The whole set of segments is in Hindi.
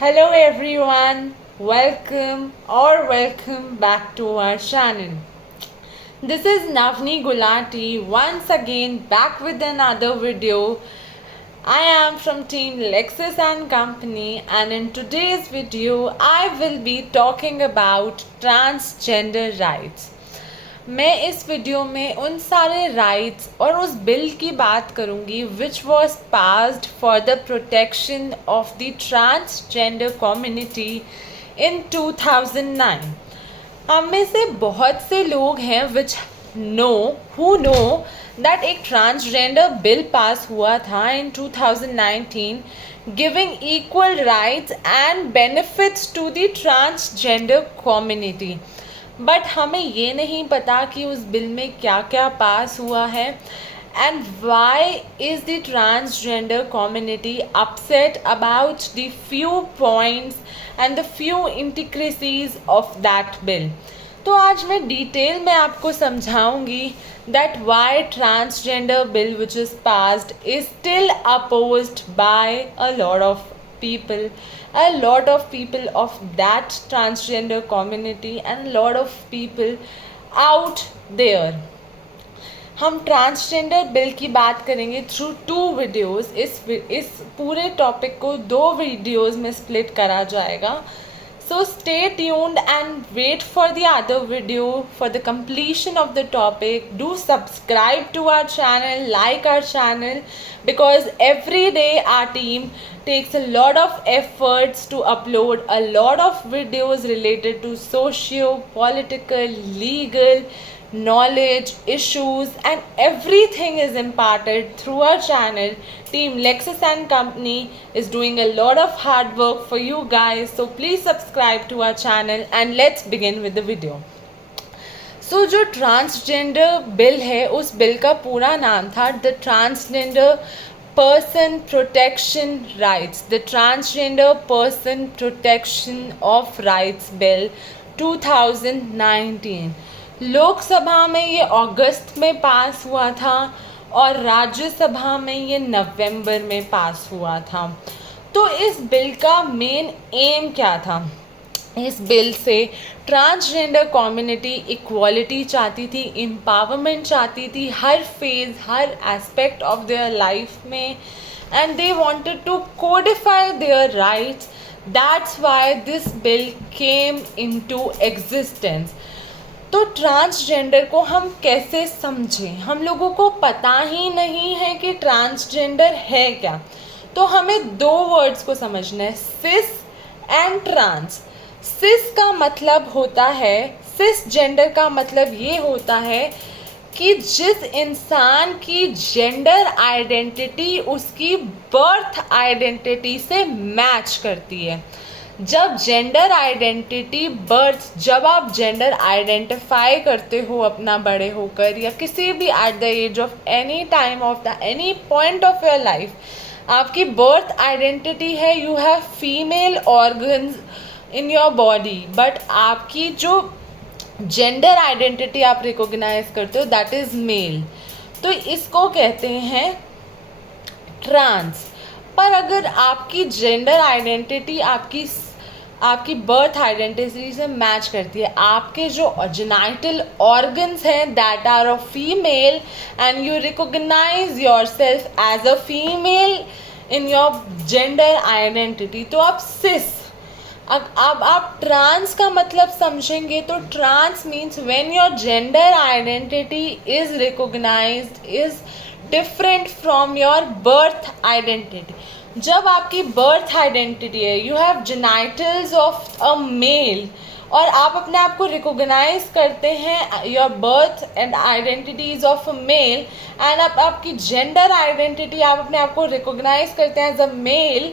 Hello everyone, welcome back to our channel. This is NAVNEE GULATI once again back with another video. I am from team LEXIS and Company, and in today's video I will be talking about transgender rights. मैं इस वीडियो में उन सारे राइट्स और उस बिल की बात करूंगी which was passed for the protection of the transgender community in 2009. हम में से बहुत से लोग हैं हु नो दैट एक ट्रांसजेंडर बिल पास हुआ था in 2019 giving equal rights and benefits to the transgender community. But हमें ये नहीं पता कि उस बिल में क्या क्या पास हुआ है and why is the transgender community upset about the few points and the few intricacies of that bill. तो आज मैं डिटेल में आपको समझाऊंगी that why transgender bill which is passed is still opposed by a lot of people of that transgender community and a lot of people out there. हम ट्रांसजेंडर बिल की बात करेंगे थ्रू 2 वीडियोज़. इस पूरे टॉपिक को 2 वीडियोज़ में स्प्लिट करा जाएगा. So stay tuned and wait for the other video for the completion of the topic. Do subscribe to our channel, like our channel, because every day our team takes a lot of efforts to upload a lot of videos related to socio-political, legal, knowledge, issues, and everything is imparted through our channel. Team LEXIS and Company is doing a lot of hard work for you guys, so please subscribe to our channel and let's begin with the video. So जो ट्रांसजेंडर बिल है उस बिल का पूरा नाम था the transgender person protection rights, the transgender person protection of rights bill 2019. Lok Sabha में ये अगस्त में पास हुआ था और राज्यसभा में ये नवंबर में पास हुआ था. तो इस बिल का मेन एम क्या था? इस बिल से ट्रांसजेंडर कम्युनिटी इक्वालिटी चाहती थी, एम्पावरमेंट चाहती थी हर फेज, हर एस्पेक्ट ऑफ देयर लाइफ में, and they wanted to codify their rights. That's why this bill came into existence. तो ट्रांसजेंडर को हम कैसे समझें? हम लोगों को पता ही नहीं है कि ट्रांसजेंडर है क्या. तो हमें 2 वर्ड्स को समझना है, सिस एंड ट्रांस. सिस का मतलब होता है, सिस जेंडर का मतलब ये होता है कि जिस इंसान की जेंडर आइडेंटिटी उसकी बर्थ आइडेंटिटी से मैच करती है. जब जेंडर आइडेंटिटी जब आप जेंडर आइडेंटिफाई करते हो अपना बड़े होकर या किसी भी at the age of any time of the any point of your life, आपकी बर्थ आइडेंटिटी है you have female organs in your body, but आपकी जो जेंडर आइडेंटिटी आप रिकॉग्नाइज करते हो दैट इज़ मेल. तो इसको कहते हैं ट्रांस. पर अगर आपकी जेंडर आइडेंटिटी आपकी बर्थ आइडेंटिटी से मैच करती है, आपके जो जेनिटल ऑर्गन्स हैं that are a female and you recognise your self as a female in your gender identity, तो आप सिस. अब आप ट्रांस का मतलब समझेंगे तो trans means when your gender identity is recognised is different from your birth identity. जब आपकी बर्थ आइडेंटिटी है, you have genitals of a male, और आप अपने आप को रिकॉग्नाइज करते हैं your birth and identities of a male, and आपकी जेंडर आइडेंटिटी आप अपने आप को रिकॉग्नाइज करते हैं एज अ मेल,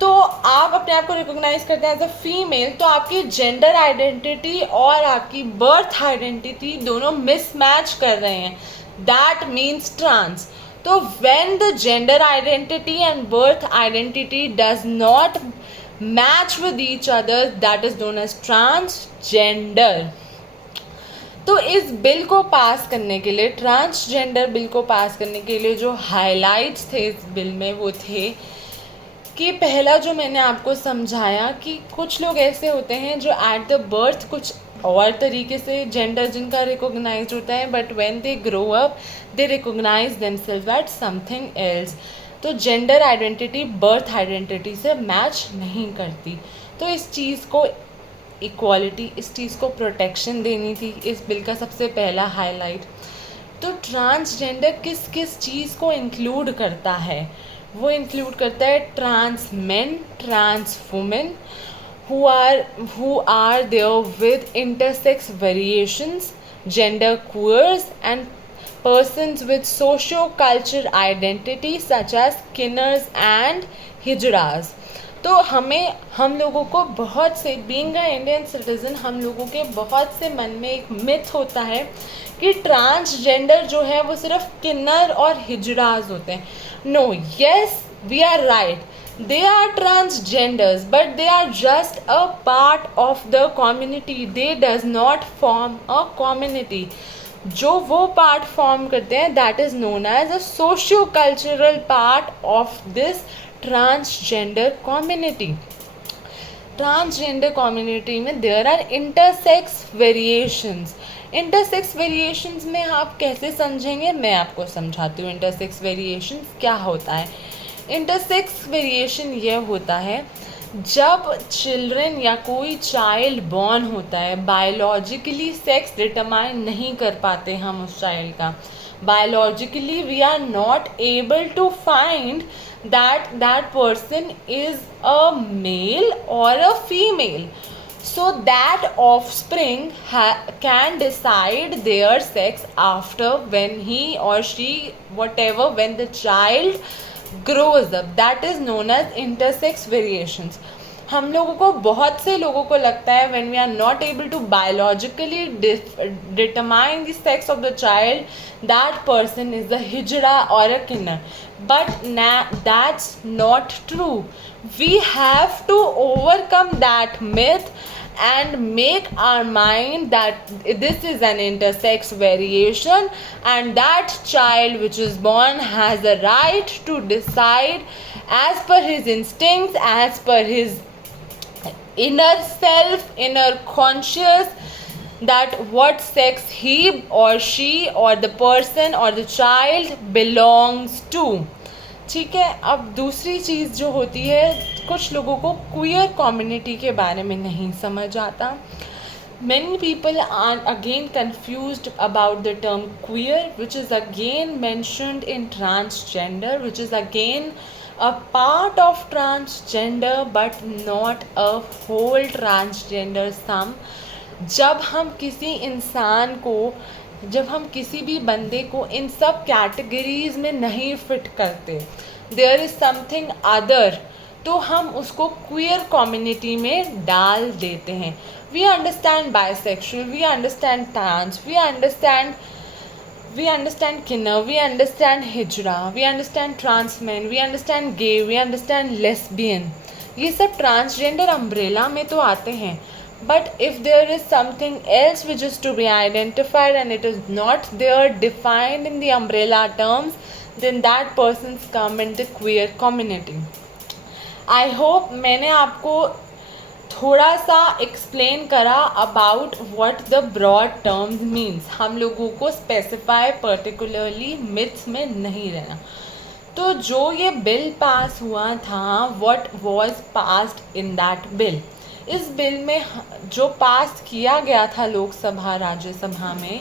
तो आप अपने आप को रिकॉग्नाइज करते हैं एज अ फीमेल, तो आपकी जेंडर आइडेंटिटी और आपकी बर्थ आइडेंटिटी दोनों मिसमैच कर रहे हैं. That means trans. So when the gender identity and birth identity does not match with each other, that is known as transgender. तो इस बिल को पास करने के लिए, ट्रांसजेंडर बिल को पास करने के लिए जो हाइलाइट्स थे इस बिल में वो थे कि पहला जो मैंने आपको समझाया कि कुछ लोग ऐसे होते हैं जो एट द बर्थ कुछ और तरीके से जेंडर जिनका रिकॉग्नाइज होता है, but when they grow up they recognise themselves at something else. तो जेंडर आइडेंटिटी बर्थ आइडेंटिटी से मैच नहीं करती. तो इस चीज़ को इक्वालिटी, इस चीज़ को प्रोटेक्शन देनी थी इस बिल का सबसे पहला हाईलाइट. तो ट्रांसजेंडर किस किस चीज़ को इंक्लूड करता है? वो इंक्लूड करता है trans men, trans women who are there with intersex variations, gender queers and persons with socio-cultural identity such as Kinners and Hijras. तो हम लोगों को बहुत से, बीइंग अ इंडियन सिटीज़न, हम लोगों के बहुत से मन में एक मिथ होता है कि ट्रांसजेंडर जो है वो सिर्फ किन्नर और हिजड़ाज होते हैं. No, yes, we are right, they are transgenders, but they are just a part of the community. They does not form a community. जो वो पार्ट फॉर्म करते हैं that is known as a socio-cultural part of this transgender community. Transgender community में there are intersex variations. Intersex variations में आप कैसे समझेंगे, मैं आपको समझाती हूँ इंटरसेक्स वेरिएशंस क्या होता है. इंटरसेक्स वेरिएशन ये होता है जब चिल्ड्रन या कोई चाइल्ड बॉर्न होता है, बायोलॉजिकली सेक्स डिटरमाइन नहीं कर पाते हम उस चाइल्ड का. Biologically we are not able to find that person is a male or a female, so that offspring can decide their sex after when he or she, whatever, when the child grows up. That is known as intersex variations. हम लोगों को, बहुत से लोगों को लगता है when we are not able to biologically determine the sex of the child, that person is a hijra or a kinner. But that's not true. We have to overcome that myth and make our mind that this is an intersex variation and that child which is born has a right to decide as per his instincts, as per his inner self, inner conscious, that what sex he or she or the person or the child belongs to. ठीक है. अब दूसरी चीज़ जो होती है, कुछ लोगों को क्वियर कम्युनिटी के बारे में नहीं समझ आता. Many people are again confused about the term queer, which is again mentioned in transgender, which is again a part of transgender but not a whole transgender sum. जब हम किसी इंसान को, जब हम किसी भी बंदे को इन सब कैटेगरीज में नहीं फिट करते, देयर इज़ समथिंग अदर, तो हम उसको क्वियर कम्युनिटी में डाल देते हैं. We understand bisexual, we understand trans, we understand kinner, we understand hijra, we understand trans men, we understand gay, we understand lesbian. ये सब ट्रांसजेंडर अम्ब्रेला में तो आते हैं. But if there is something else which is to be identified and it is not there defined in the umbrella terms, then that persons come in the queer community. I hope मैंने आपको थोड़ा सा एक्सप्लेन करा about what the broad terms means. हम लोगों को स्पेसिफाई पर्टिकुलरली मिथ्स में नहीं रहना. तो जो ये बिल पास हुआ था, what was passed in that bill, इस बिल में जो पास किया गया था लोकसभा राज्यसभा में,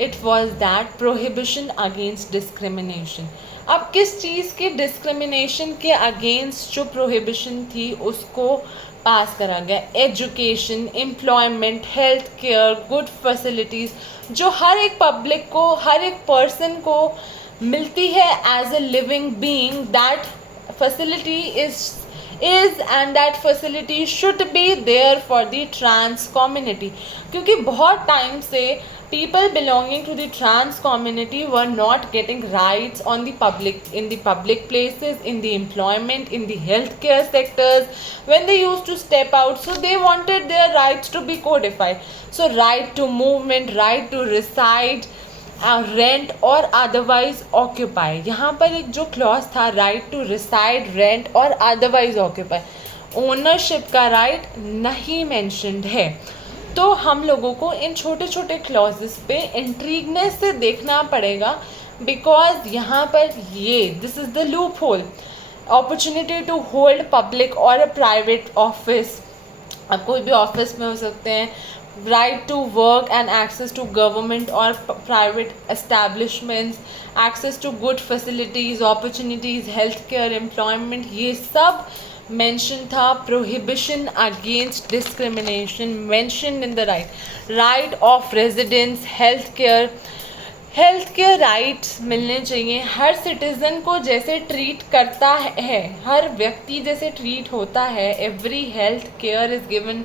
it was that prohibition against discrimination. अब किस चीज़ की डिस्क्रिमिनेशन के अगेंस्ट जो प्रोहिबिशन थी उसको पास करा गया? Education, employment, health care, good facilities जो हर एक पब्लिक को, हर एक पर्सन को मिलती है as a living being, that facility is and that facility should be there for the trans community. क्योंकि बहुत टाइम से people belonging to the trans community were not getting rights on the public, in the public places, in the employment, in the healthcare sectors, when they used to step out. So they wanted their rights to be codified. So right to movement, right to reside, rent और अदरवाइज ऑक्यूपाई, यहाँ पर एक जो क्लॉज था राइट टू रिसाइड, रेंट और अदरवाइज ऑक्यूपाई, ओनरशिप का राइट नहीं मेंशन्ड है। तो हम लोगों को इन छोटे छोटे क्लॉजेस पे इंट्रीगनेस से देखना पड़ेगा, बिकॉज यहाँ पर ये this is the loop hole, opportunity to hold public और अ प्राइवेट ऑफिस, आप कोई भी ऑफिस में हो सकते हैं, right to work and access to government or private establishments, access to good facilities, opportunities, healthcare, employment, ये सब mention था। prohibition against discrimination mentioned in the right of residence, health care rights मिलने चाहिए हर सिटीज़न को, जैसे ट्रीट करता है हर व्यक्ति जैसे ट्रीट होता है। Every health care is given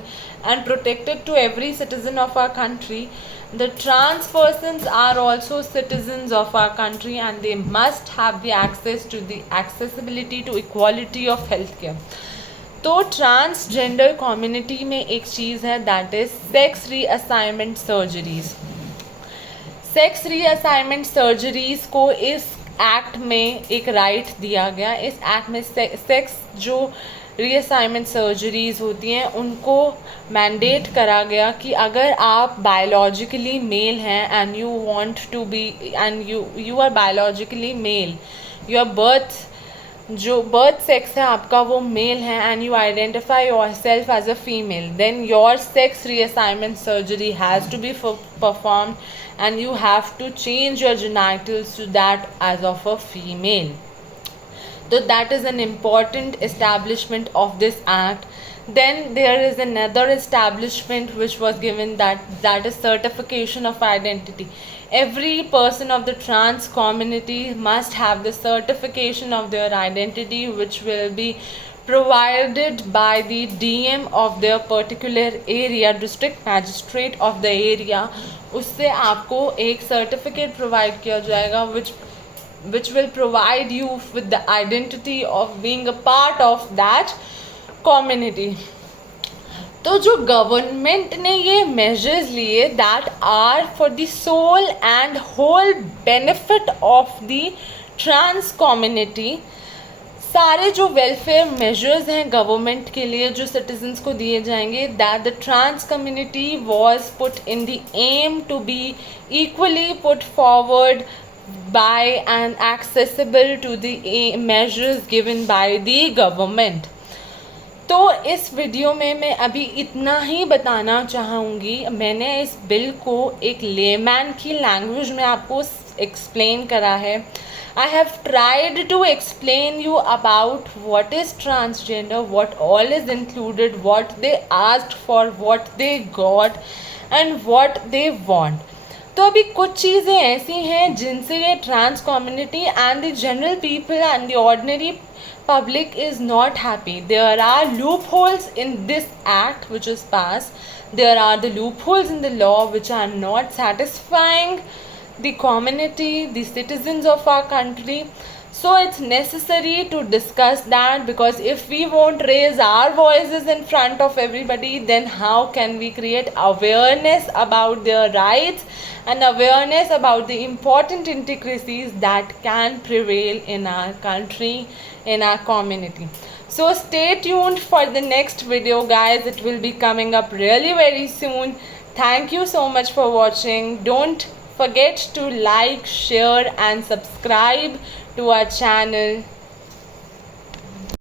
and protected to every citizen of our country. The trans persons are also citizens of our country and they must have the access to the accessibility to equality of healthcare. तो transgender community में एक चीज़ है that is sex reassignment surgeries. Sex reassignment surgeries को इस एक्ट में एक राइट दिया गया। इस एक्ट में सेक्स जो रीअसाइनमेंट सर्जरीज़ होती हैं उनको मैंडेट करा गया कि अगर आप बायोलॉजिकली मेल हैं and you want to be and you are biologically male, your birth sex है आपका वो मेल है and you identify your self as a female, then your sex reassignment surgery has to be performed and you have to change your genitals to that as of a female. So that is an important establishment of this act. Then there is another establishment which was given that is certification of identity. Every person of the trans community must have the certification of their identity, which will be provided by the DM of their particular area, district magistrate of the area. उससे आपको एक सर्टिफिकेट प्रोवाइड किया जाएगा which will provide you with the identity of being a part of that community. तो जो गवर्नमेंट ने ये मेजर्स लिए that are for the sole and whole benefit of the trans community, सारे जो वेलफेयर मेजर्स हैं गवर्नमेंट के लिए जो सिटीजन्स को दिए जाएंगे, that the trans community was put in the aim to be equally put forward by and accessible to the measures given by the government. तो इस वीडियो में मैं अभी इतना ही बताना चाहूँगी। मैंने इस बिल को एक लेमैन की लैंग्वेज में आपको एक्सप्लेन करा है। I have tried to explain you about what is transgender, what all is included, what they asked for, what they got and what they want. तो अभी कुछ चीज़ें ऐसी हैं जिनसे ये trans community and the general people and the ordinary public is not happy. There are loopholes in this act which is passed. There are the loopholes in the law which are not satisfying the community, the citizens of our country. So it's necessary to discuss that, because if we won't raise our voices in front of everybody, then how can we create awareness about their rights and awareness about the important intricacies that can prevail in our country, in our community. So stay tuned for the next video, guys. It will be coming up really very soon. Thank you so much for watching. Don't forget to like, share and subscribe to our channel.